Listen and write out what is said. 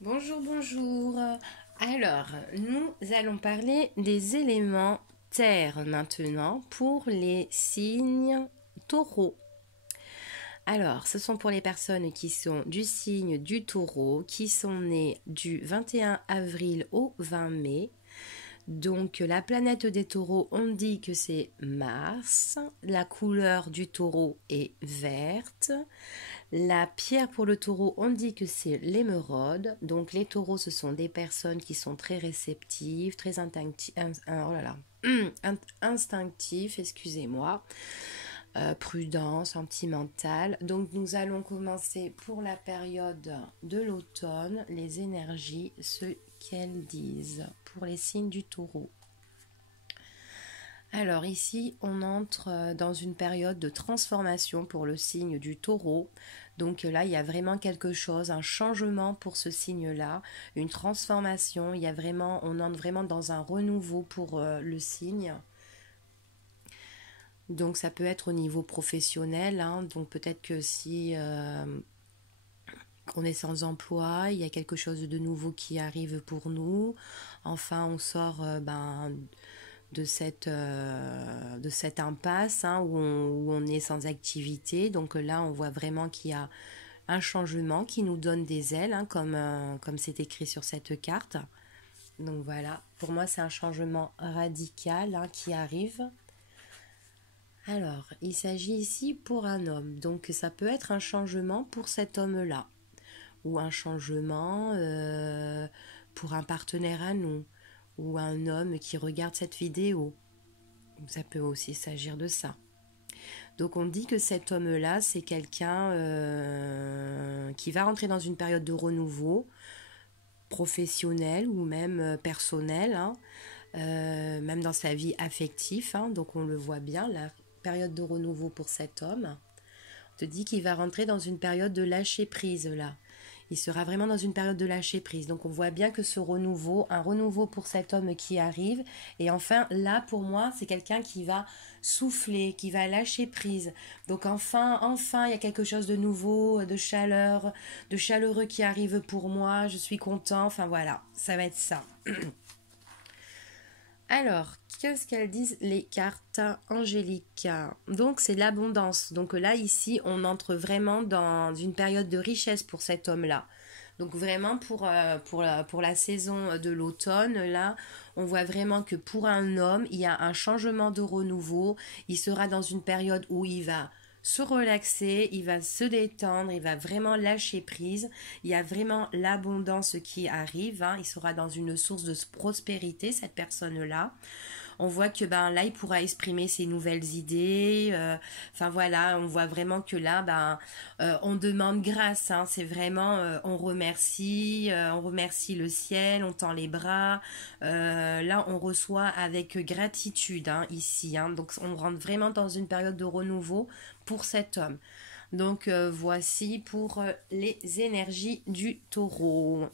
Bonjour, bonjour. Alors, nous allons parler des éléments terre maintenant pour les signes taureaux. Alors, ce sont pour les personnes qui sont du signe du taureau, qui sont nées du 21 avril au 20 mai. Donc, la planète des taureaux, on dit que c'est Mars. La couleur du taureau est verte. La pierre pour le taureau, on dit que c'est l'émeraude. Donc les taureaux, ce sont des personnes qui sont très réceptives, très instinctifs, excusez-moi, prudents, sentimentales. Donc nous allons commencer pour la période de l'automne, les énergies, ce qu'elles disent pour les signes du taureau. Alors ici, on entre dans une période de transformation pour le signe du taureau. Donc là, il y a vraiment quelque chose, un changement pour ce signe-là, une transformation. On entre vraiment dans un renouveau pour le signe. Donc ça peut être au niveau professionnel, hein. Donc peut-être que si on est sans emploi, il y a quelque chose de nouveau qui arrive pour nous. Enfin, on sort de cette impasse, hein, où on est sans activité. Donc là, on voit vraiment qu'il y a un changement qui nous donne des ailes, hein, comme c'est écrit sur cette carte. Donc voilà, pour moi, c'est un changement radical, hein, qui arrive. Alors, il s'agit ici pour un homme. Donc ça peut être un changement pour cet homme-là, ou un changement pour un partenaire à nous, ou un homme qui regarde cette vidéo. Ça peut aussi s'agir de ça. Donc on dit que cet homme-là, c'est quelqu'un qui va rentrer dans une période de renouveau professionnel ou même personnel, hein, même dans sa vie affective, hein. Donc on le voit bien, la période de renouveau pour cet homme. On te dit qu'il va rentrer dans une période de lâcher prise là. Il sera vraiment dans une période de lâcher prise. Donc on voit bien que ce renouveau, un renouveau pour cet homme qui arrive. Et enfin, là pour moi, c'est quelqu'un qui va souffler, qui va lâcher prise. Donc enfin, il y a quelque chose de nouveau, de chaleur, de chaleureux qui arrive pour moi. Je suis content. Enfin voilà, ça va être ça. Alors, qu'est-ce qu'elles disent les cartes angéliques? Donc, c'est l'abondance. Donc là, ici, on entre vraiment dans une période de richesse pour cet homme-là. Donc vraiment pour la saison de l'automne, là, on voit vraiment que pour un homme, il y a un changement de renouveau. Il sera dans une période où il va se relaxer, il va se détendre, il va vraiment lâcher prise. Il y a vraiment l'abondance qui arrive, hein. Il sera dans une source de prospérité, cette personne-là. On voit que là, il pourra exprimer ses nouvelles idées. Enfin voilà, on voit vraiment que là, on demande grâce, hein. C'est vraiment, on remercie le ciel, on tend les bras. Là, on reçoit avec gratitude, hein, ici, hein. Donc, on rentre vraiment dans une période de renouveau pour cet homme. Donc, voici pour les énergies du taureau.